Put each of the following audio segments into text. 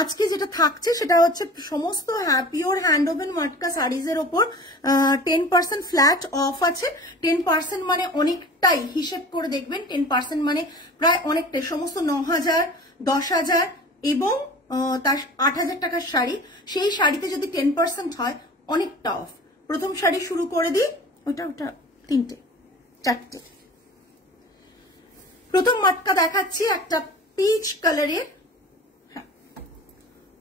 আজকে যেটা থাকছে সেটা হচ্ছে সমস্ত পিওর হ্যান্ড ওভেন মাটকা শাড়িজ এর ওপর 10% ফ্ল্যাট অফ আছে। 10% মানে অনেকটাই, হিসেব করে দেখবেন 10% মানে প্রায় অনেকটাই। সমস্ত 9000, 10,000 এবং তার 8,000 টাকার শাড়ি, সেই শাড়িতে যদি 10% হয় অনেকটা অফ। প্রথম শাড়ি শুরু করে দিই, ওটা 4টে। প্রথম মাটকা দেখাচ্ছি একটা পিচ কালারের। হ্যাঁ,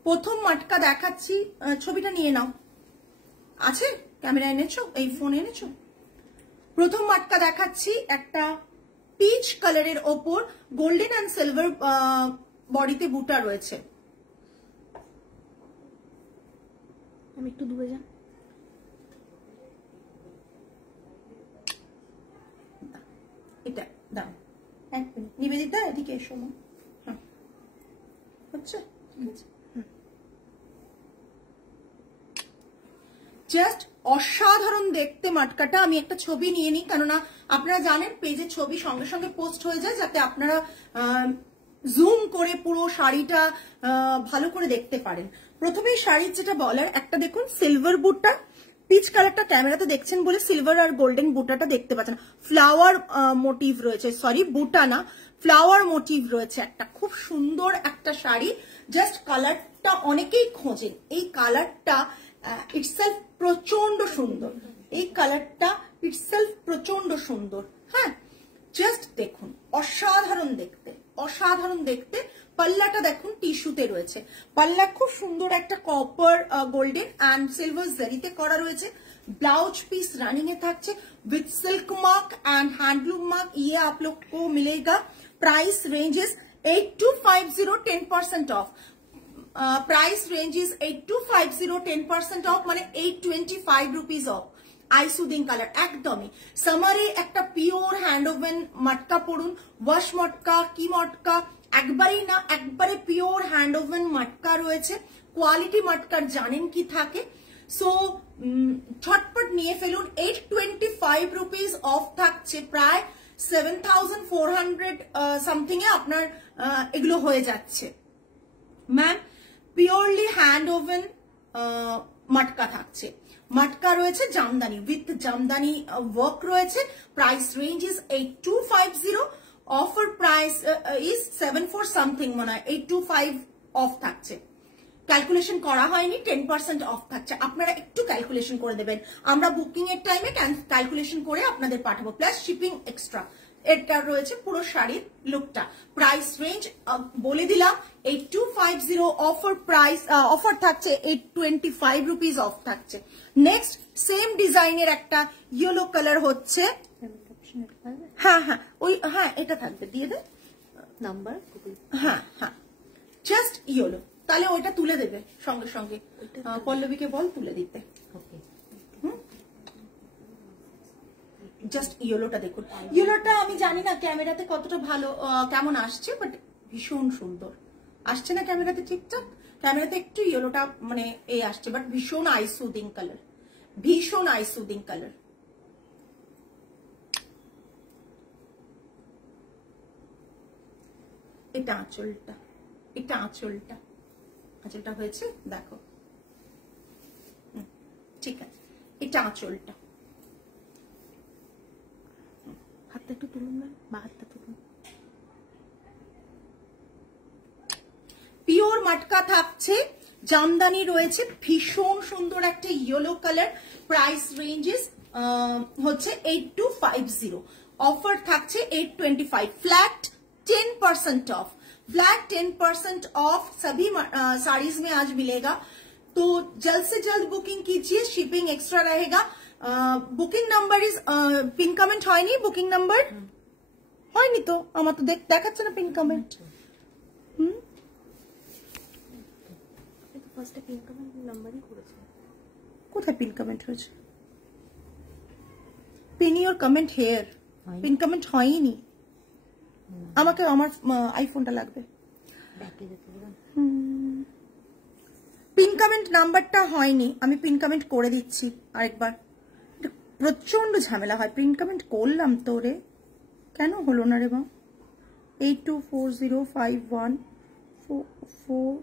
প্রথম মাটকা দেখাচ্ছি, ছবিটা নিয়ে নাও, আছে ক্যামেরা এনেছো, এই ফোন এনেছো। প্রথম মাটকা দেখাচ্ছি একটা পিচ কালারের ওপর গোল্ডেন অ্যান্ড সিলভার বডিতে বুটা রয়েছে। আমি একটু দূরে যান। এটা দাও, এক মিনিট নিবেদিতা, এদিকে এসো। হ্যাঁ, হচ্ছে, ঠিক আছে। জাস্ট অসাধারণ দেখতে মাটকাটা। আমি একটা ছবি নিয়ে নিই, কেননা আপনারা জানেন পেজে ছবি সঙ্গে সঙ্গে পোস্ট হয়ে যায়, যাতে আপনারা জুম করে পুরো শাড়িটা ভালো করে দেখতে পারেন। প্রথমেই শাড়ির যেটা বলার, একটা দেখুন সিলভার বুটটা, পিচ কালারটা ক্যামেরাতে দেখছেন বলে সিলভার আর গোল্ডেন বুটাটা দেখতে পাচ্ছেন। ফ্লাওয়ার মোটিভ রয়েছে, সরি বুটা না, ফ্লাওয়ার মোটিভ রয়েছে। একটা খুব সুন্দর একটা শাড়ি। জাস্ট কালারটা অনেকেই খোঁজেন, এই কালারটা ইটসেলফ প্রচন্ড সুন্দর। এই কালারটা ইটসেলফ প্রচন্ড সুন্দর। হ্যাঁ, জাস্ট দেখুন, অসাধারণ দেখতে, অসাধারণ দেখতে। পাল্লাটা দেখুন টিস্যুতে রয়েছে। পাল্লা খুব সুন্দর একটা কপার গোল্ডেন অ্যান্ড সিলভার জারিতে করা রয়েছে। ब्लाउज पीस रनिंग में থাকছে with silk mark and handloom mark. ये आप लोग को मिलेगा। Price ranges 8250, 10% of. Price ranges 8250, 10% of মানে 825 रुपीज ऑफ। আইসুদিং কালার একদমই সামারে একটা পিওর হ্যান্ড ওভেন মটকা পড়ুন। ওয়াশ মটকা কি মটকা, একবারেই না, একবারে পিওর হ্যান্ড ওভেন মটকা রয়েছে। কোয়ালিটি মটকার জানেন কি থাকে। সো ঝটপট নিয়ে ফেলুন। 825 রুপিস অফ থাকছে, প্রায় 7400 সামথিং এ আপনার এগুলো হয়ে যাচ্ছে। ম্যাম পিওরলি হ্যান্ড ওভেন মটকা থাকছে। মটকা রয়েছে জামদানি, উইথ জামদানি ওয়ার্ক রয়েছে। Price range is 8250। Offer price is 74 something, মনে হয় 825 অফ থাকছে। ক্যালকুলেশন করা হয়নি, 10% অফ থাকছে। আপনারা একটু ক্যালকুলেশন করে দেবেন, আমরা বুকিং এর টাইমে ক্যালকুলেশন করে আপনাদের পাঠাবো, প্লাস শিপিং এক্সট্রা। এটা রয়েছে পুরো শাড়ির লুকটা। প্রাইস রেঞ্জ বলে দিলাম 8250। অফার প্রাইস, অফার থাকছে 825 রুপিস অফ থাকছে। নেক্সট সেম ডিজাইনের একটা ইয়েলো কালার হচ্ছে। হ্যাঁ হ্যাঁ, ওই হ্যাঁ এটা থাকবে, দিয়ে দে নাম্বার। হ্যাঁ হ্যাঁ, জাস্ট ইয়েলো। তাহলে ওইটা তুলে দেবে সঙ্গে সঙ্গে, পল্লবীকে বল তুলে দিতে। জাস্ট ইয়েলোটা দেখুন। ইয়েলোটা আমি জানি না ক্যামেরাতে কতটা ভালো কেমন আসছে, বাট ভীষণ সুন্দর আসছে না ক্যামেরাতে ঠিকঠাক। ক্যামেরাতে একটু ইয়েলোটা মানে এই আসছে, বাট ভীষণ আইসুদিং কালার, ভীষণ আইসুদিং কালার। এটা আঁচলটা, এটা আঁচলটা, আঁচলটা হয়েছে দেখো, ঠিক আছে। এটা আঁচলটা, হাতটা একটু তুলুন না, বা হাতটা তুলুন। পিওর মটকা থাকছে, জামদানি রয়েছে, ভীষণ সুন্দর একটা ইয়েলো কালার। প্রাইস রেঞ্জেস হচ্ছে 8250। অফার থাকছে 825। फ्लैट 10% ऑफ, फ्लैट 10% ऑफ सभी साड़ीज में आज मिलेगा। तो जल्द से जल्द बुकिंग कीजिए, शिपिंग एक्स्ट्रा रहेगा। Booking number is pin comment হয়নি, বুকিং নাম্বার হয়নি তো, আমার তো দেখাচ্ছে না পিন কমেন্ট। ফার্স্টে পিন কমেন্ট নাম্বারই করেছে, কোথায় পিন কমেন্ট হয়েছে? Pin your comment here, pin comment হয়নি। আমাকে আমার আইফোনটা লাগবে। পিন কমেন্ট নাম্বারটা হয়নি, আমি পিন কমেন্ট করে দিচ্ছি আরেকবার। প্রচন্ড ঝামেলা হয়, পিন কমেন্ট করলাম তো রে, কেন হলো না রে মা? 82405144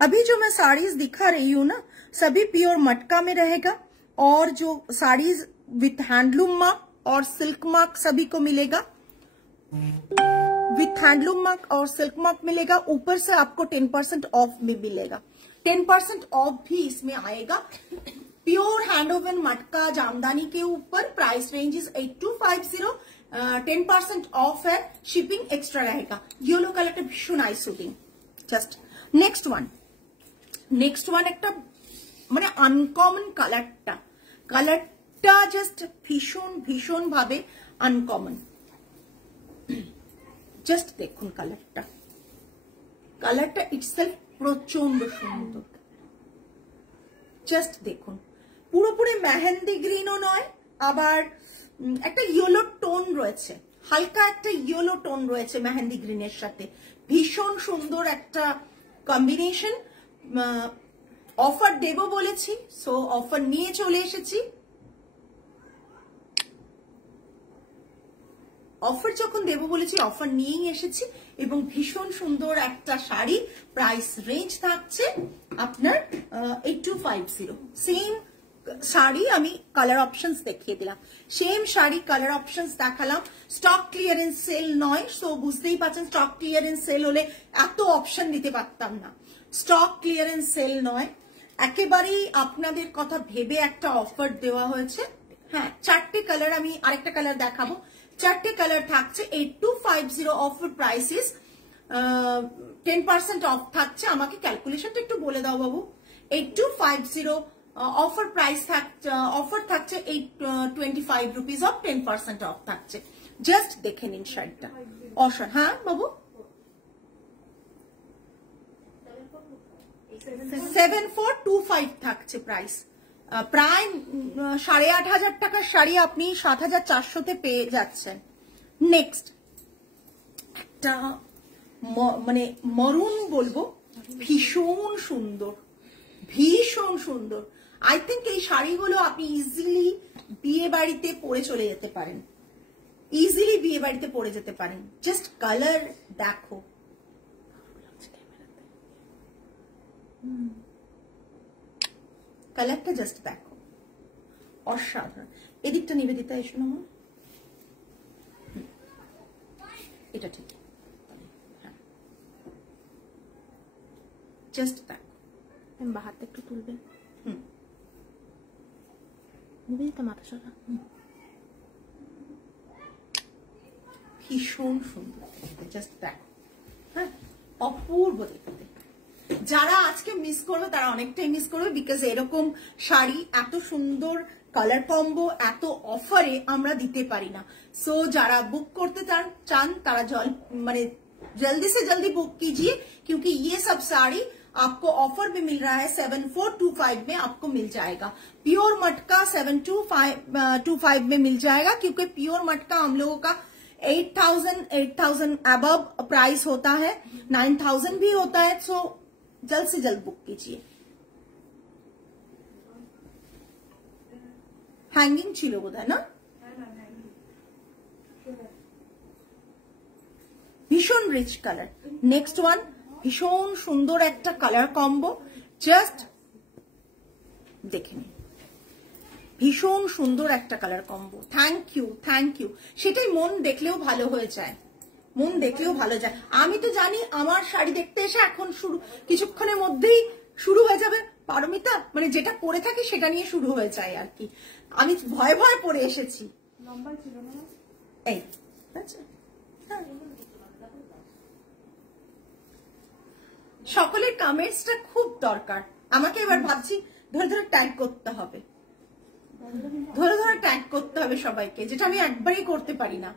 अभी जो मैं साड़ीज दिखा रही हूँ ना, सभी प्योर मटका में रहेगा, और जो साड़ीज विथ हैंडलूम मार्क और सिल्क मार्क सभी को मिलेगा, विथ हैंडलूम मार्क और सिल्क मार्क मिलेगा। ऊपर से आपको 10% ऑफ भी मिलेगा, 10% ऑफ भी इसमें आएगा। प्योर हैंडवूवन मटका जामदानी के ऊपर, प्राइस रेंज इज 8250, 10% ऑफ है, शिपिंग एक्स्ट्रा रहेगा। येलो कलर भीषण nice suiting. Just next one একটা মানে আনকমন কালারটা জাস্ট ভীষণ ভাবে আনকমন। জাস্ট দেখুন কালারটা ইটসেলফ প্রচন্ড সুন্দর। জাস্ট দেখুন, পুরোপুরি মেহেন্দি গ্রিনও নয়, আবার একটা ইয়েলো টোন রয়েছে, হালকা একটা ইয়েলো টোন রয়েছে মেহেন্দি গ্রিনের সাথে, ভীষণ সুন্দর একটা কম্বিনেশন। অফার দেব বলেছি, সো অফার নিয়ে চলে এসেছি। অফার যখন দেব বলেছি অফার নিয়েই এসেছি, এবং ভীষণ সুন্দর একটা শাড়ি। প্রাইস রেঞ্জ থাকছে আপনার 8250। সেম শাড়ি আমি কালার অপশনস দেখিয়ে দিলাম, সেম শাড়ি কালার অপশনস দেখালাম। স্টক ক্লিয়ারেন্স সেল নয়, সো বুঝতেই পারছেন স্টক ক্লিয়ারেন্স সেল হলে এত অপশন দিতে পারতাম না। স্টক ক্লিয়ারেন্স সেল নয়, একেবারেই আপনাদের কথা ভেবে একটা অফার দেওয়া হয়েছে। হ্যাঁ, 4টে কালার, আমি আরেকটা কালার দেখাবো। 4টে কালার থাকছে 8250। অফার প্রাইসেস 10% অফ থাকছে। আমাকে ক্যালকুলেশনটা একটু বলে দাও বাবু। 8250 অফার প্রাইস থাকছে, অফার থাকছে 825 রুপিস অফ 10% অফ থাকছে। জাস্ট দেখে নিন শাড়িটা অসাধারণ। হ্যাঁ বাবু, 7425 থাকছে প্রাইস। প্রায় 8500 টাকার শাড়ি আপনি 7400-তে পেয়ে যাচ্ছেন। নেক্সট একটা মানে মরুন বলবো, ভীষণ সুন্দর। আই থিঙ্ক এই শাড়িগুলো আপনি ইজিলি বিয়ে বাড়িতে পরে চলে যেতে পারেন, জাস্ট কালার দেখো, কালারটা জাস্ট দেখো, অসাধারণ। এদিকটা নিবেদিতা এসো না, এটা ঠিক। জাস্ট দেখো, বাহারটা একটু তুলবেন। নিবেদিতা মাথা সরা। ভীষণ সুন্দর, জাস্ট দেখো। হ্যাঁ, অপূর্ব দেখতে। যারা আজকে মিস করবে তারা অনেকটাই মিস করবে, বিকজ এরকম শাড়ি এত সুন্দর কালার কম্বো এত অফারে আমরা দিতে পারি না। সো যারা বুক করতে চান তারা जल्दी से जल्दी बुक कीजिए, क्योंकि ये सब साड़ी आपको ऑफर भी मिल रहा है। 7425 में आपको मिल जाएगा। प्योर मटका 7225 में मिल जाएगा, क्योंकि प्योर मटका हम लोगों का 8000 अबव प्राइस होता है, 9000 भी होता है। सो जल्द से जल्द बुक कीजिए। हैंगिंग छिलो बोधा ना, ভীষণ রিচ কালার। নেক্সট ওয়ান, ভীষণ সুন্দর একটা কালার কম্বো, জাস্ট দেখে নিন, ভীষণ সুন্দর একটা কালার কম্বো। Thank you. সেটাই, মন দেখলেও ভালো হয়ে যায়, আমি তো জানি আমার শাড়ি দেখতে এসে এখন কিছুক্ষণের মধ্যেই শুরু হয়ে যাবে পারমিতা, মানে যেটা পরে থাকি সেটা নিয়ে শুরু হয়ে যায় আর কি। আমি ভয়ে পরে এসেছি। এই আচ্ছা, সকলের কমেন্টসটা খুব দরকার। আমাকে এবার ভাবছি ধরে ট্যাগ করতে হবে, ট্যাগ করতে হবে সবাইকে, যেটা আমি একবারই করতে পারি না।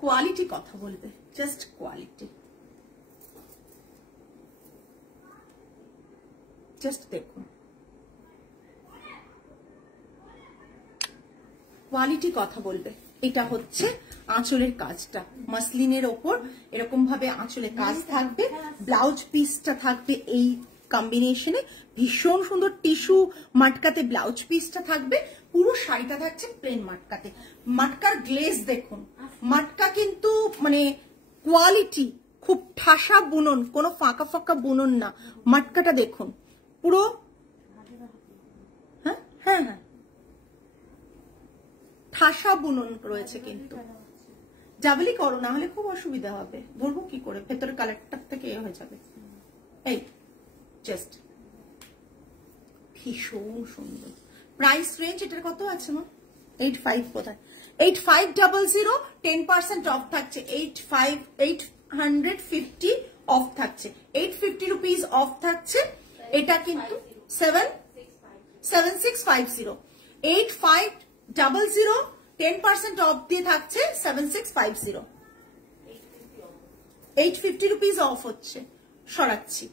কোয়ালিটি কথা বলবে, জাস্ট কোয়ালিটি, জাস্ট দেখুন, কোয়ালিটি কথা বলবে। এটা হচ্ছে আঁচলের কাজটা, মাসলিনের ওপর এরকম ভাবে আঁচলে কাজ থাকবে, ব্লাউজ পিসটা থাকবে এই কম্বিনেশনে, ভীষণ সুন্দর টিস্যু মাটকাতে ব্লাউজ পিসটা থাকবে, পুরো শাড়িটা থাকছে প্লেন মাটকাতে। মাটকার গ্লেজ দেখুন, মাটকা কিন্তু মানে কোয়ালিটি, খুব ঠাসা বুনন, কোনো ফাঁকা ফাঁকা বুনন না। মাটকাটা দেখুন পুরো, হ্যাঁ হ্যাঁ হ্যাঁ ঠাসা বুনন রয়েছে কিন্তু। ডাবলই করো, না হলে খুব অসুবিধা হবে, ধরবো কি করে, ভেতরে কালেক্টর থেকে এ হয়ে যাবে। এই জাস্ট ভীষণ সুন্দর। প্রাইস রেঞ্জ এটার কত আছে মা? 85 কোথায়? 8500, 10% অফ থাকছে। 850 অফ থাকছে, 850 রুপিস অফ থাকছে। এটা কিন্তু 7650, 8500, 10% অফ দিয়ে থাকছে 7650, 850 রুপিস অফ হচ্ছে। সরাচ্ছি।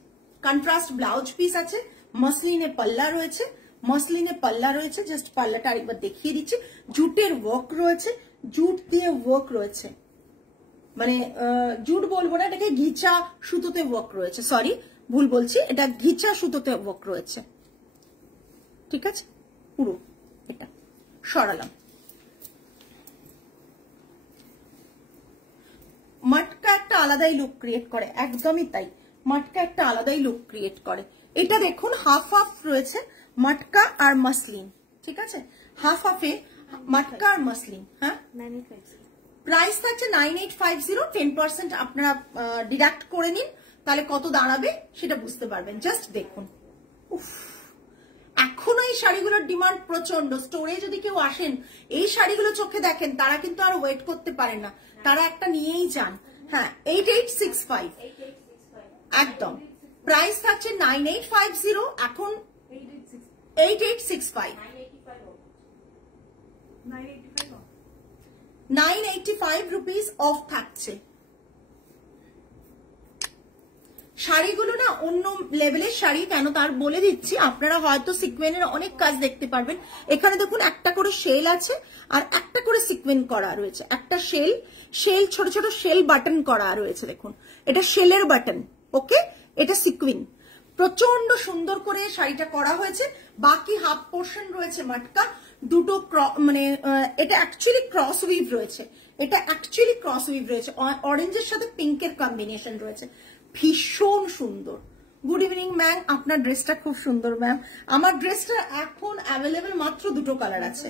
কন্ট্রাস্ট ব্লাউজ পিস আছে, মসলিনে পাল্লা রয়েছে, মসলিনে পাল্লা রয়েছে, জাস্ট পাল্লাটা আরেকবার দেখিয়ে দিচ্ছি। জুটের ওয়ার্ক রয়েছে, জুট দিয়ে ওয়ার্ক রয়েছে, মানে জুট বলবো না, এটাকে ঘিচা সুতোতে ওয়ার্ক রয়েছে, সরি ভুল বলছি, এটা ঘিচা সুতোতে ওয়ার্ক রয়েছে, ঠিক আছে। পুরো এটা সরালাম। মাটকা একটা আলাদাই লুক ক্রিয়েট করে, একদমই তাই, মাটকা একটা আলাদাই লুক ক্রিয়েট করে। এটা দেখুন হাফ হাফ রয়েছে মাটকা আর মসলিন, ঠিক আছে, হাফ হাফে মাটকা আর মসলিন। হ্যাঁ, প্রাইস থাকছে 9850, 10% আপনারা ডিডাক্ট করে নিন, তাহলে কত দাঁড়াবে সেটা বুঝতে পারবেন। জাস্ট দেখুন, উফ, এখনো এই শাড়িগুলোর ডিমান্ড প্রচন্ড। স্টোরে যদি কেউ আসেন এই শাড়িগুলো চোখে দেখেন, তারা কিন্তু আর ওয়েট করতে পারেন না, তারা একটা নিয়েই যান। হ্যাঁ, 8865 একদম। প্রাইস থাকছে 9850, এখন 8865, 985 রুপিস অফ থাকছে। শাড়িগুলো না অন্য লেভেলের শাড়ি, কেন তার বলে দিচ্ছি। আপনারা হয়তো সিকোয়েনের অনেক কাজ দেখতে পারবেন। এখানে দেখুন একটা করে শেল আছে আর একটা করে সিকোয়েন করা রয়েছে, একটা শেল ছোট ছোট শেল বাটন করা রয়েছে, দেখুন এটা শেলের বাটন, ওকে, এটা সিকোয়েন। প্রচন্ড সুন্দর করে শাড়িটা করা হয়েছে। বাকি হাফ পোর্শন রয়েছে মাটকা, দুটো মানে এটা অ্যাকচুয়ালি ক্রস উইভ রয়েছে, এটা অ্যাকচুয়ালি ক্রস উইভ রয়েছে, অরেঞ্জের সাথে পিঙ্কের কম্বিনেশন রয়েছে, ভীষণ সুন্দর। গুড ইভিনিং ম্যাম, আপনার ড্রেসটা খুব সুন্দর ম্যাম। আমার ড্রেসটা এখন অ্যাভেলেবেল মাত্র দুটো কালার আছে,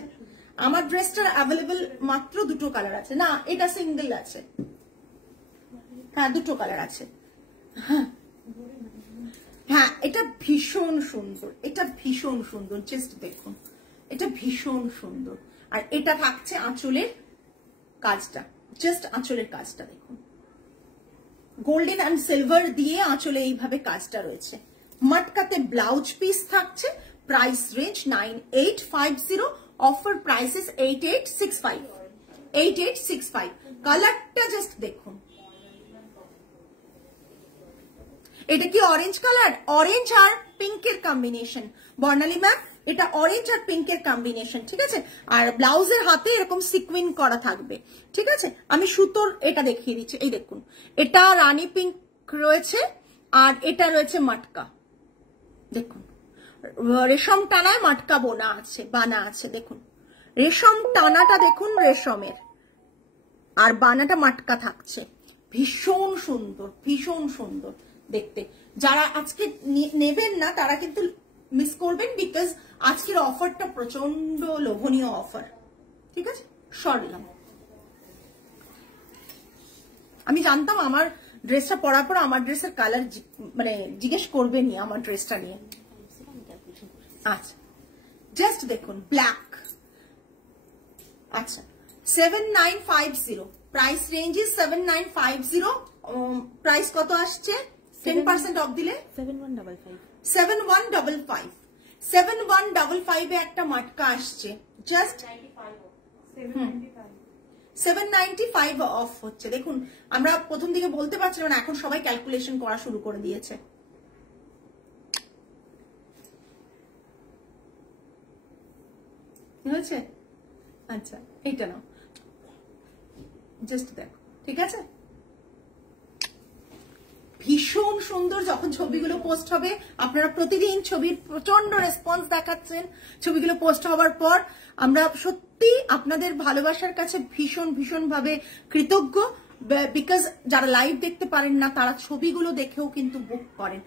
আমার ড্রেসটার অ্যাভেলেবেল মাত্র দুটো কালার আছে, না এটা সিঙ্গেল আছে, হ্যাঁ দুটো কালার আছে। হ্যাঁ, এটা ভীষণ সুন্দর, এটা ভীষণ সুন্দর, জাস্ট দেখুন এটা ভীষণ সুন্দর। আর এটা থাকছে আঁচলের কাজটা, জাস্ট আঁচলের কাজটা দেখুন, গোল্ডেন অ্যান্ড সিলভার দিয়ে আঁচলে এইভাবে কাজটা রয়েছে। মাটকাতে ব্লাউজ পিস থাকছে। Price range 9850, offer prices 8865, 8865। কালারটা জাস্ট দেখুন, এটা কি অরেঞ্জ কালার? অরেঞ্জ আর পিঙ্কের কম্বিনেশন বর্ণালী ম্যাম, এটা অরেঞ্জ আর পিঙ্কের কম্বিনেশন, ঠিক আছে। আর ব্লাউজের হাতে এরকম সিকুইন করা থাকবে, ঠিক আছে। আমি সুতোর এটা দেখিয়ে দিচ্ছি, এই দেখুন এটা রানী পিঙ্ক রয়েছে আর এটা রয়েছে মাটকা, দেখুন রেশম টানায় মাটকা বানা আছে, দেখুন রেশম টানাটা দেখুন রেশমের, আর বানাটা মাটকা থাকছে। ভীষণ সুন্দর, ভীষণ সুন্দর দেখতে। যারা আজকে নেবেন না তারা কিন্তু মিস করবেন, বিকজ আজকের অফারটা প্রচন্ড লোভনীয় অফার, ঠিক আছে। সরলাম, আমি জানতাম আমার ড্রেসটা পরার পর আমার ড্রেসের কালার মানে জিজ্ঞেস করবেনই আমার ড্রেসটা নিয়ে। আচ্ছা জাস্ট দেখুন ব্ল্যাক, আচ্ছা 7950, প্রাইস রেঞ্জ ইজ 7950। প্রাইস কত আসছে 10% অফ দিলে? 7155, 7155 এ একটা মাটকা আসছে, জাস্ট 795 অফ হচ্ছে। দেখুন আমরা প্রথম দিকে বলতে পারছিলাম না, এখন সবাই ক্যালকুলেশন করা শুরু করে দিয়েছে। হয়েছে, আচ্ছা এটা নাও, জাস্ট দেখো, ঠিক আছে। ভীষণ সুন্দর। যখন ছবিগুলো পোস্ট হবে, আপনারা প্রতিদিন ছবির প্রচন্ড রেসপন্স দেখাচ্ছেন। ছবিগুলো পোস্ট হওয়ার পর আমরা সত্যি সত্যি আপনাদের ভালোবাসার কাছে ভীষণ ভীষণ ভাবে কৃতজ্ঞ, বিকজ যারা লাইভ দেখতে পারেন না তারা ছবিগুলো দেখেও কিন্তু বুক করেন।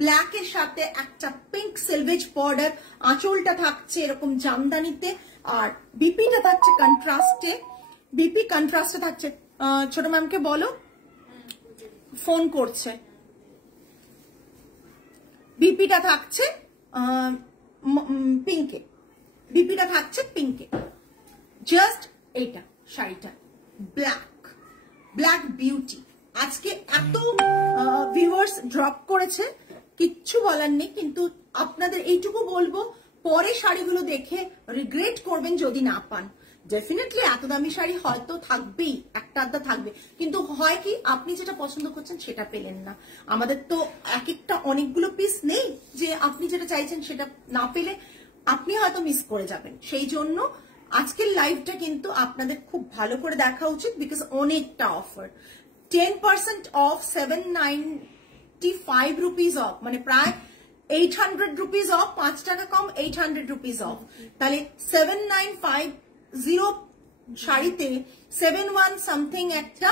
ব্ল্যাকের সাথে একটা পিঙ্ক সিলভেজ বর্ডার, আঁচলটা থাকছে এরকম জামদানিতে, আর বিপিটা থাকছে কন্ট্রাস্টে, বিপি কন্ট্রাস্টে থাকছে। ছোট ম্যামকে বলো, ফোন করছে। বিপিটা থাকছে পিঙ্কে, বিপিটা থাকছে পিঙ্কে। জাস্ট এইটা শাড়িটা ব্ল্যাক, ব্ল্যাক বিউটি। আজকে এত ভিউয়ার্স ড্রপ করেছে, কিচ্ছু বলার নেই, কিন্তু আপনাদের এইটুকু বলবো, পরে শাড়িগুলো দেখে রিগ্রেট করবেন যদি না পান। ডেফিনেটলি এত দামি শাড়ি হয়তো থাকবেই, একটা আধটা থাকবে, কিন্তু হয় কি আপনি যেটা পছন্দ করছেন সেটা পেলেন না। আমাদের তো এক একটা অনেকগুলো পিস নেই যে আপনি যেটা চাইছেন সেটা না পেলে আপনি হয়তো মিস করে যাবেন। সেই জন্য আজকের লাইভটা কিন্তু আপনাদের খুব ভালো করে দেখা উচিত, বিকজ অনেকটা অফার। 10% অফ, 795 রুপিস অফ, মানে প্রায় 800 রুপিস অফ, 5 টাকা কম, 800 রুপিস অফ। তাহলে 7950 শাড়িতে 71 সামথিং একটা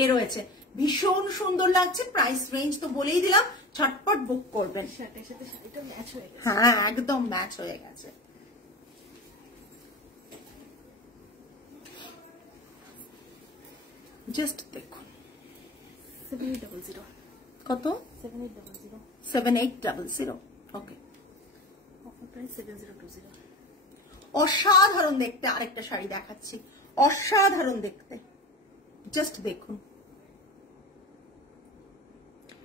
এ রয়েছে। ভীষণ সুন্দর লাগছে, প্রাইস রেঞ্জ তো বলেই দিলাম, ঝটপট বুক করবেন। হ্যাঁ, একদম ম্যাচ হয়ে গেছে। জাস্ট দেখুন 7800 কত, 7800 7800। ওকে, অফার প্রাইস 7020। অসাধারণ দেখতে আরেকটা শাড়ি দেখাচ্ছি, অসাধারণ দেখতে, জাস্ট দেখুন।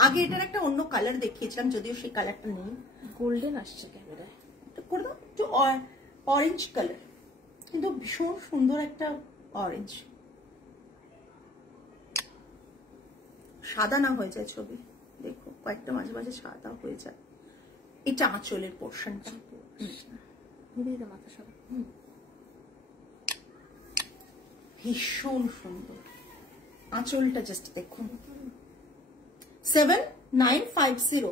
আগে এটার একটা অন্য কালার দেখিয়েছিলাম, যদিও সেই কালারটা নেই, গোল্ডেন আসছে ক্যামেরায়, করে দাও একটু অরেঞ্জ কালার, কিন্তু ভীষণ সুন্দর একটা অরেঞ্জ, সাদা না হয়ে যায় ছবি, দেখো কয়েকটা মাঝে মাঝে সাদা হয়ে যায়। এটা আঁচলের পোর্শনটা, ভীষণ সুন্দর আঁচলটা, জাস্ট দেখুন। 7950,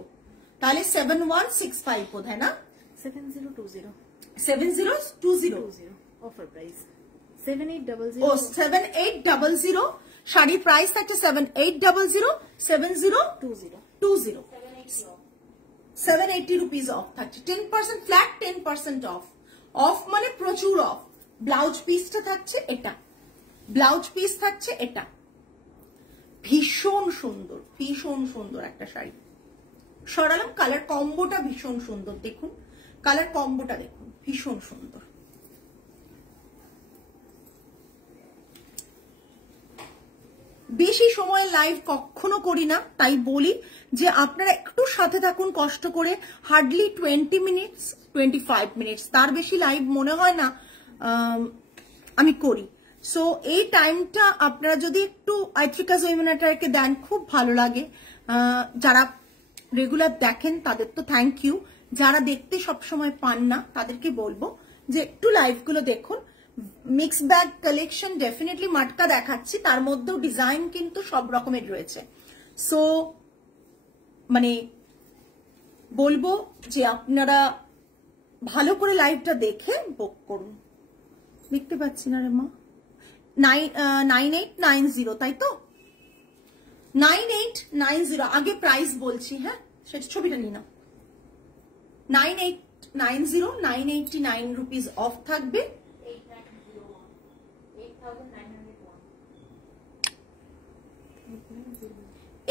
তাহলে 7165 বোধ হয় না, 7020 7020 অফার প্রাইস 7800। ও 7800, শাড়ির প্রাইস থাকছে 7800, 7020, 780 রুপিস অফ থাকছে। 10% ফ্ল্যাট, 10% অফ। অফ মানে প্রচুর অফ। ব্লাউজ পিসটা থাকছে এটা, ব্লাউজ পিস থাকছে এটা। ভীষণ সুন্দর, ভীষণ সুন্দর একটা শাড়ি। সরালাম, কালার কম্বোটা ভীষণ সুন্দর, দেখুন কালার কম্বোটা দেখুন, ভীষণ সুন্দর। বেশি সময় লাইভ কখনো করি না, তাই বলি যে আপনারা একটু সাথে থাকুন কষ্ট করে, হার্ডলি 20 মিনিটস 25 মিনিটস, তার বেশি লাইভ মনে হয় না আমি করি। সো এই টাইমটা আপনারা যদি একটু আইট্রিকা জয়মনাটারকে দেন খুব ভালো লাগে। যারা রেগুলার দেখেন তাদের তো থ্যাংক ইউ, যারা দেখতে সবসময় পান না তাদেরকে বলবো যে একটু লাইভগুলো দেখুন। মিক্স ব্যাগ কালেকশন ডেফিনেটলি মাটকা দেখাচ্ছি, তার মধ্যেও ডিজাইন কিন্তু সব রকমের রয়েছে। সো মানে বলবো যে আপনারা ভালো করে লাইভটা দেখে বুক করুন। দেখতে পাচ্ছি না রে মা, 9890, তাই তো 9890। আগে প্রাইস বলছি, হ্যাঁ সেটা ছবিটা নিয়ে নাও। 9890, 989 রুপিস অফ থাকবে।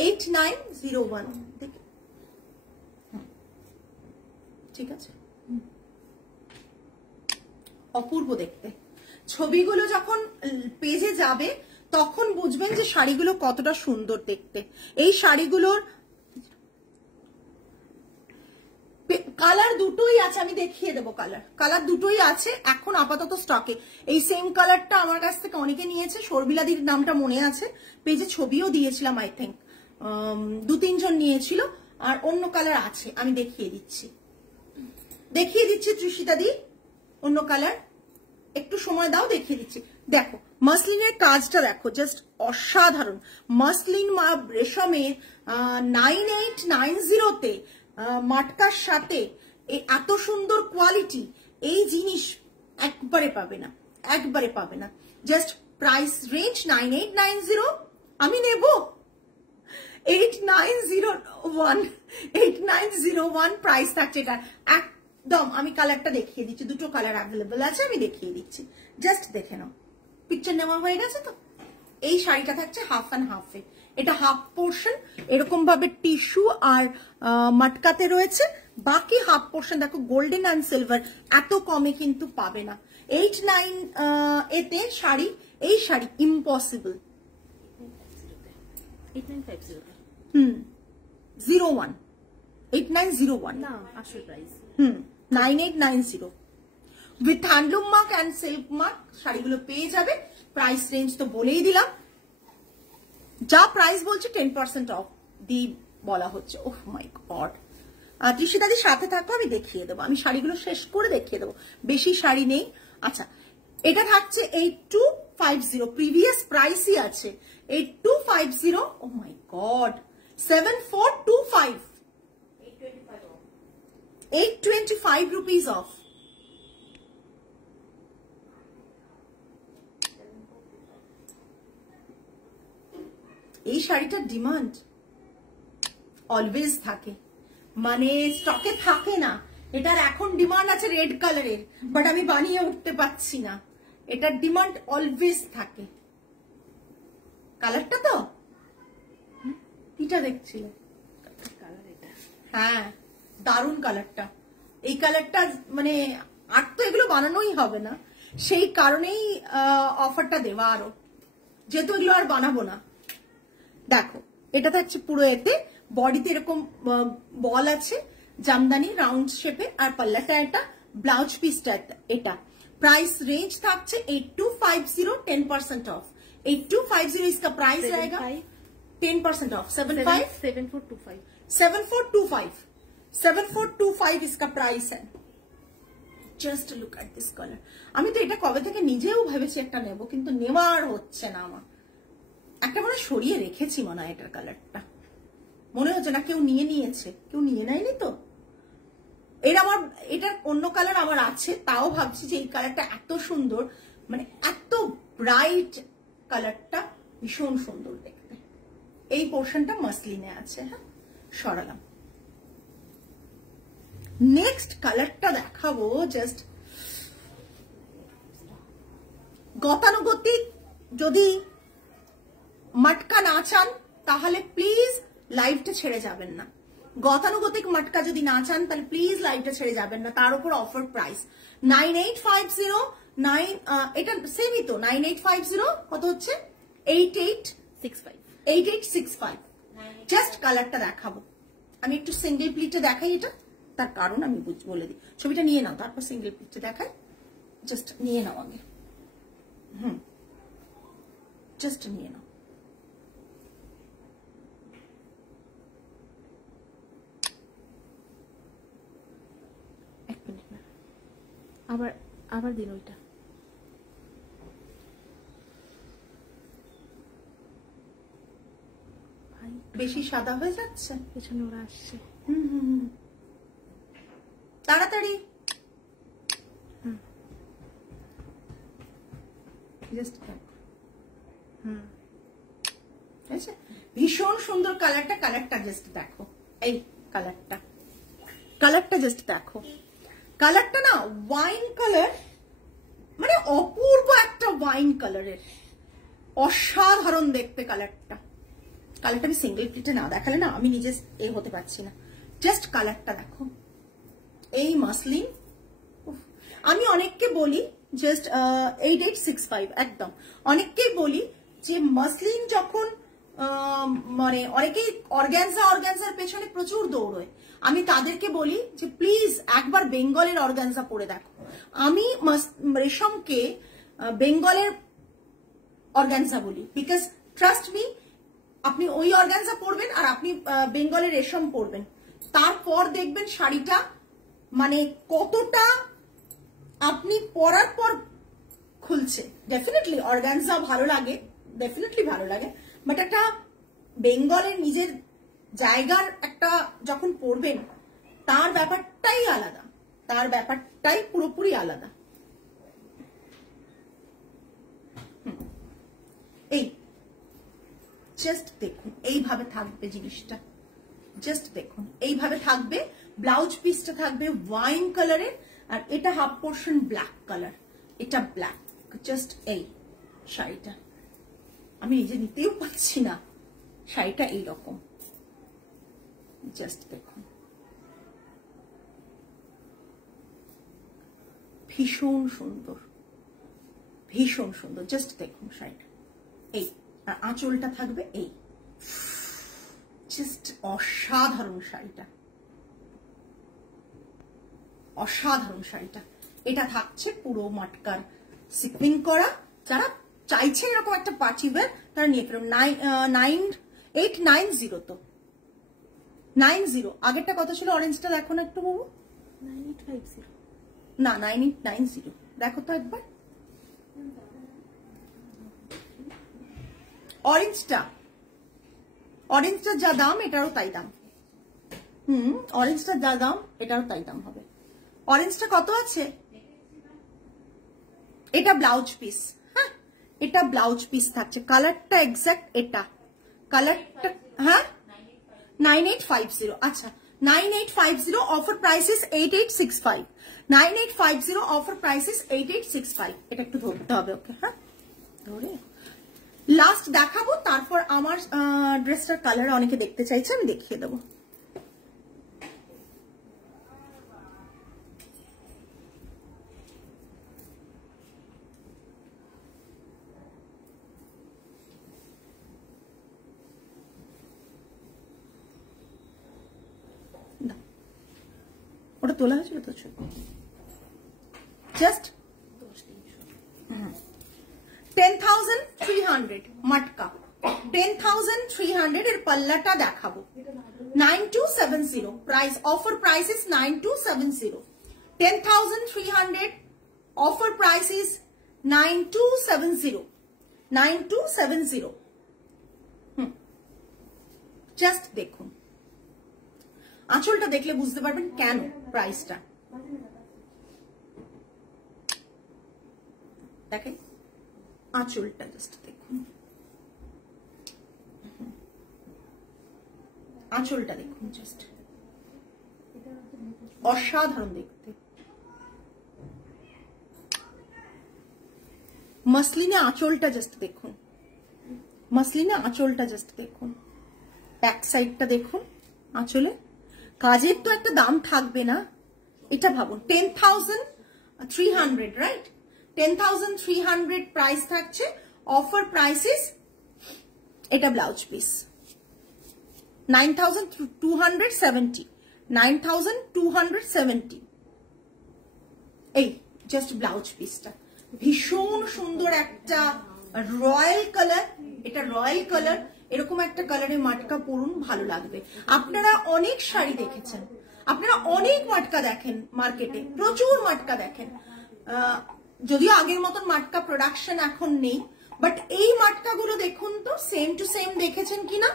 8901, দেখে ঠিক আছে। অপূর্ব দেখতে। ছবিগুলো যখন পেজে যাবে তখন বুঝবেন যে শাড়িগুলো কতটা সুন্দর দেখতে। এই শাড়িগুলোর কালার দুটোই আছে, আমি দেখিয়ে দেবো। কালার দুটোই আছে এখন আপাতত স্টকে। এই সেম কালারটা আমার কাছ থেকে অনেকে নিয়েছে, সরবিলাদির নামটা মনে আছে, পেজে ছবিও দিয়েছিলাম, আই থিঙ্ক 2-3 জন নিয়েছিল। আর অন্য কালার আছে, আমি দেখিয়ে দিচ্ছি তৃষিতা দি, অন্য কালার একটু সময় দাও, দেখিয়ে দিচ্ছি। দেখো মাসলিনের কাজটা দেখো, জাস্ট অসাধারণ। মাসলিন মা রেশমের 9890 মাটকার সাথে এত সুন্দর কোয়ালিটি, এই জিনিস একবারে পাবে না, একবারে পাবে না। জাস্ট প্রাইস রেঞ্জ 9890, আমি নেব 8901 প্রাইস থাকছে এটা একদম। আমি কালারটা দেখিয়ে দিচ্ছি, দুটো কালার অ্যাভেলেবল আছে, আমি দেখিয়ে দিচ্ছি, জাস্ট দেখে নাও। পিকচার নেওয়া হয়ে গেছে তো? এই শাড়িটা থাকছে হাফ অ্যান্ড হাফে, এটা হাফ পোর্শন এরকম ভাবে টিস্যু আর মটকাতে রয়েছে, বাকি হাফ পোর্শন দেখো গোল্ডেন অ্যান্ড সিলভার, এত কমে কিন্তু পাবে না। 89 এতে শাড়ি, এই শাড়ি ইম্পসিবল। 8950 01 8901 না আসল price 9890 with handloom mark and silk mark শাড়িগুলো পেয়ে যাবে। প্রাইস রেঞ্জ তো বলেই দিলাম, যা প্রাইস বলছে 10% অফ দি বলা হচ্ছে। ওহ মাই গড, ত্রিশিদাদির সাথে থাকো, আমি দেখিয়ে দেবো, আমি শাড়িগুলো শেষ করে দেখিয়ে দেবো, বেশি শাড়ি নেই। আচ্ছা, এটা থাকছে 8250, প্রিভিয়াস প্রাইসই আছে 8250। ও মাই গড, 7425, 825 rupees off। এই শাড়িটার ডিমান্ড অলওয়েজ থাকে, মানে স্টকে থাকে না। এটার এখন ডিমান্ড আছে রেড কালারের, বাট আমি বানিয়ে উঠতে পারছি না। এটার ডিমান্ড অলওয়েজ থাকে। কালারটা তো এটা দেখছিল, কালার এটা, হ্যাঁ দারুণ কালারটা। এই কালারটা মানে আর তো এগুলো বানানোই হবে না, সেই কারণেই অফারটা দেওয়া আরো, যেহেতু এগুলো আর বানাবো না। দেখো এটা থাকছে পুরো এতে, বডিতে এরকম বল আছে, জামদানি রাউন্ড শেপে, আর পাল্লাটা এটা, ব্লাউজ পিসটা এটা। প্রাইস रेंज থাকছে 8250, 10% ऑफ। 8250 इसका प्राइस रहेगा, 10% ऑफ। 7425 7425 इसका प्राइस है। Just look at this colour. আমি তো এটা কবে থেকে নিজেও ভেবেছি একটা নেব, কিন্তু নেওয়ার হচ্ছে না আমার। একটা মনে সরিয়ে রেখেছি মনে হয় এটার কালারটা, মনে হচ্ছে না কেউ নিয়ে নিয়েছে, কেউ নিয়ে নেয়নি তো। এটার অন্য কালার আমার আছে, তাও ভাবছি যে এই কালারটা এত সুন্দর, মানে এত ব্রাইট কালারটা, ভীষণ সুন্দর দেখতে। এই পোর্শনটা মাসলিনে আছে, হ্যাঁ সরালাম। নেক্সট কালারটা দেখাবো, জাস্ট গতানুগতিক যদি মটকা না চান তাহলে প্লিজ লাইভটা ছেড়ে যাবেন না। গতানুগতিক মটকা যদি না চান তাহলে প্লিজ লাইভটা ছেড়ে যাবেন না। তার উপর অফার প্রাইস 9850, এটা সেমই তো 9850, কত হচ্ছে 8865। জাস্ট কালারটা দেখাবো, আমি একটু সিঙ্গেল প্লিটে দেখাই এটা, তার কারণ আমি বলে দিই। ছবিটা নিয়ে নাও, তারপর সিঙ্গেল প্লিটে দেখাই। জাস্ট নিয়ে নাও আগে, জাস্ট নিয়ে নাও। এক মিনিট না, আবার আবার দিন ওইটা। ভাই বেশি সাদা হয়ে যাচ্ছে, পেছনে ওরা আসছে। তাড়াতাড়ি ভীষণ সুন্দর কালারটা। কালারটা জাস্ট দেখো, এই কালারটা জাস্ট দেখো। কালারটা না ওয়াইন কালার, মানে অপূর্ব একটা ওয়াইন কালারের, অসাধারণ দেখতে কালারটা। কালারটা আমি সিঙ্গেল প্লিটে না দেখালে না আমি নিজে হতে পারছি না। জাস্ট কালারটা দেখো, এই মাসলিন। আমি অনেককে বলি জাস্ট 8865, একদম অনেককেই বলি যে মাসলিন যখন মানে অনেকেই অর্গানজার পেছনে প্রচুর দৌড়য়, আমি তাদেরকে বলি যে প্লিজ একবার বেঙ্গলের অর্গানজা পরে দেখো। আমি রেশমকে বেঙ্গলের অর্গানজা বলি, বিকজ ট্রাস্ট মি, আপনি ওই অর্গানজা পরবেন আর আপনি বেঙ্গলের রেশম পরবেন, তারপর দেখবেন শাড়িটা মানে কতটা আপনি পরার পর খুলছে। ডেফিনেটলি অর্গানজা ভালো লাগে, ডেফিনেটলি ভালো লাগে, বাট একটা বেঙ্গলের নিজের জায়গার একটা যখন পরবেন তার ব্যাপারটাই আলাদা, তার ব্যাপারটাই পুরোপুরি আলাদা। জাস্ট দেখুন এইভাবে থাকবে জিনিসটা, জাস্ট দেখুন এইভাবে থাকবে। ব্লাউজ পিসটা থাকবে ওয়াইন কালারের, আর এটা হাফ পোর্শন ব্ল্যাক কালার, এটা ব্ল্যাক। জাস্ট এই শাড়িটা আমি নিজে নিতেও পারছি না, শাড়িটা এইরকম, জাস্ট দেখুন ভীষণ সুন্দর, ভীষণ সুন্দর। জাস্ট দেখুন শাড়িটা এই, আর আঁচলটা থাকবে এই, জাস্ট অসাধারণ শাড়িটা, অসাধারণ শাড়িটা। এটা থাকছে পুরো মাটকার সিকুইন করা। যারা চাইছেন এরকম একটা পার্টি ওয়্যার তারা নিয়ে ফেলুন। 9890 তো 90, আগেরটা কত ছিল অরেঞ্জটা দেখো না একটু বাবু। 9850 না 9890 দেখো তো একবার। অরেঞ্জটা যা দাম এটারও তাই দাম। অরেঞ্জটা যা দাম এটারও তাই দাম হবে। অরেঞ্জটা কত আছে? এটা ব্লাউজ পিস, হ্যাঁ এটা ব্লাউজ পিস থাকছে। কালারটা এক্সাক্ট এটা, কালারটা হ্যাঁ 9850। আচ্ছা 9850, offer price is 8865। 9850, offer price is 8865। এটা একটু ধরতে হবে ওকে, হ্যাঁ ধরে লাস্ট দেখাবো। তারপর আমার ড্রেসটার কালার অনেকে দেখতে চাইছে, আমি দেখিয়ে দেবো। ওটা তোলা হয়েছিল তো জাস্ট 10,300 মাটকা, 10,300 এর পাল্লাটা দেখাবো। 9270 price, offer price is 9270। 10,300 offer price is 9270। 9270 just দেখুন, আঁচলটা দেখলে বুঝতে পারবেন কেন প্রাইসটা। দেখেন আঁচলটা জাস্ট দেখুন, আঁচলটা দেখুন, জাস্ট অসাধারণ দেখতে। মসলিনে আঁচলটা জাস্ট দেখুন, মসলিনে আঁচলটা জাস্ট দেখুন, ব্যাক সাইডটা দেখুন। আঁচলে কাজের তো একটা দাম থাকবে না, এটা ভাবুন। 10,300 রাইট, 10,300 প্রাইস থাকছে। অফার প্রাইস ইস, এটা ব্লাউজ পিস 9,270। 9,270 এই জাস্ট ব্লাউজ পিসটা ভীষণ সুন্দর একটা রয়্যাল কালার। এটা রয়্যাল কালার, এরকম একটা কালারে মাটকা পরুন, ভালো লাগবে। আপনারা অনেক শাড়ি দেখেছেন, আপনারা অনেক মাটকা দেখেন মার্কেটে, প্রচুর মাটকা দেখেন। যদিও আগের মতন মাটকা প্রোডাকশন এখন নেই, বাট এই মাটকাগুলো দেখুন তো সেম টু সেম দেখেছেন কিনা।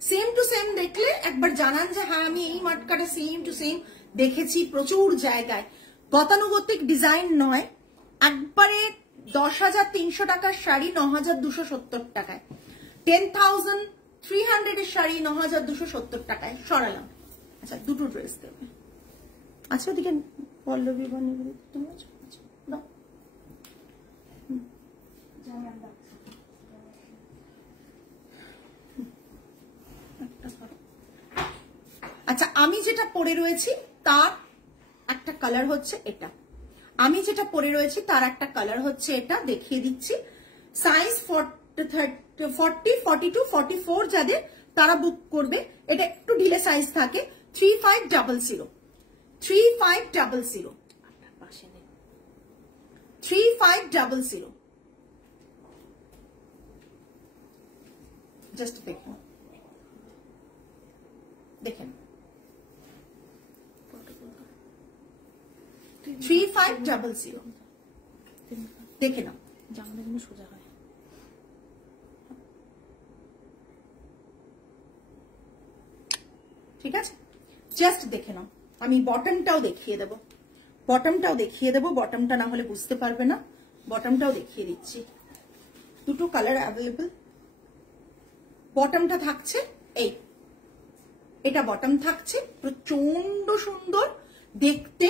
সেম টু সেম দেখলে একবার জানান যে হ্যাঁ আমি এই মাটকাটা সেম টু সেম দেখেছি প্রচুর জায়গায়। গতানুগতিক ডিজাইন নয়, একবারে 10,300 টাকার শাড়ি 9,270 টাকায়। 10,300 এর শাড়ি 9,270 টাকায় সরালাম। আচ্ছা দুটো ড্রেস দেবে। আচ্ছা ওদিকে পল্লবী বানিয়ে তুমি আছো, আচ্ছা আমি যেটা পরে রয়েছি তার একটা কালার হচ্ছে এটা, আমি যেটা পরে রয়েছি তার একটা কালার হচ্ছে এটা, দেখিয়ে দিচ্ছি। সাইজ 40, 42, 44 যাদের তারা বুক করবে। এটা একটু ঢিলে সাইজ থাকে। 3500, 3500, 3500 জাস্ট দেখুন, দেখেন 3500 দেখে নাও, জামাটা কিন্তু সোজা হয়। ঠিক আছে জাস্ট দেখে নাও। আমি বটমটাও দেখিয়ে দেবো, বটমটাও দেখিয়ে দেবো, বটমটা না হলে বুঝতে পারবে না। বটমটাও দেখিয়ে দিচ্ছি, দুটো কালার অ্যাভেলেবল। বটমটা থাকছে এই, এটা বটম থাকছে, প্রচন্ড সুন্দর দেখতে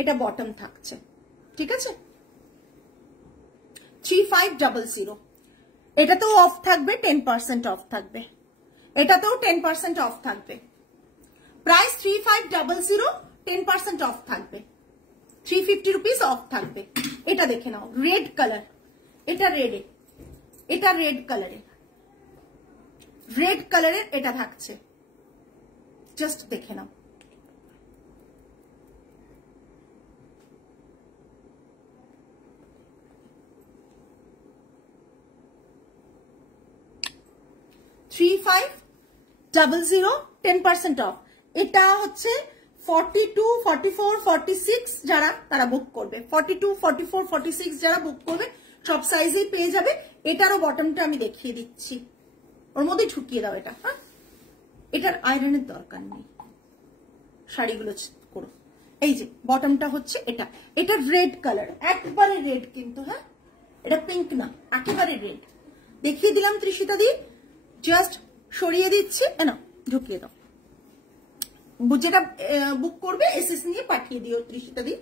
এটা বটম থাকছে, ঠিক আছে। 3500, এটাতেও অফ থাকবে, 10% অফ থাকবে, এটাতেও 10% অফ থাকবে। প্রাইস 3500, 10% অফ থাকবে, 350 রুপিস অফ থাকবে। এটা দেখে নাও, রেড কালার, এটা রেড, এটা রেড কালারে, রেড কালারের এটা থাকছে, জাস্ট দেখে নাও। $3500, 10% অফ। এটা হচ্ছে 42, 44, 46 যারা তারা বুক করবে, 42, 44, 46 যারা বুক করবে সব সাইজেই পেয়ে যাবে। এটারও বটমটা আমি দেখিয়ে দিচ্ছি, ওর মধ্যে ঢুকিয়ে দাও এটা। হ্যাঁ, এটার আয়রনের দরকার নেই, শাড়িগুলো করো। এই যে বটমটা হচ্ছে এটা, এটা রেড কালার, একবারে রেড কিন্তু, হ্যাঁ এটা পিঙ্ক না, একেবারে রেড। দেখিয়ে দিলাম তৃষিতা দি, জাস্ট সরিয়ে দিচ্ছি, না ঢুকিয়ে দাও। যেটা বুক করবে এসএস নিয়ে পাঠিয়ে দিও তৃষিতা দি।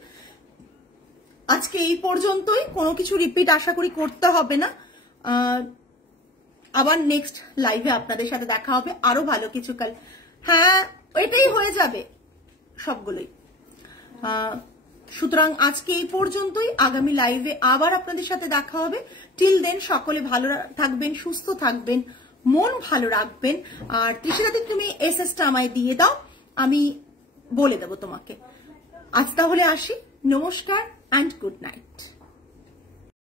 আজকে এই পর্যন্তই, কোনো কিছু রিপিট আশা করি করতে হবে না। আবার নেক্সট লাইভে আপনাদের সাথে দেখা হবে আরো ভালো কিছু কাল। হ্যাঁ এটাই হয়ে যাবে সবগুলোই। সুতরাং আজকে এই পর্যন্তই, আগামী লাইভে আবার আপনাদের সাথে দেখা হবে। টিল দেন সকলে ভালো থাকবেন, সুস্থ থাকবেন, মন ভালো রাখবেন। আর তৃষিতাদি তুমি এসএসটা আমায় দিয়ে দাও, আমি বলে দেবো তোমাকে। আজ তাহলে আসি, নমস্কার অ্যান্ড গুড নাইট।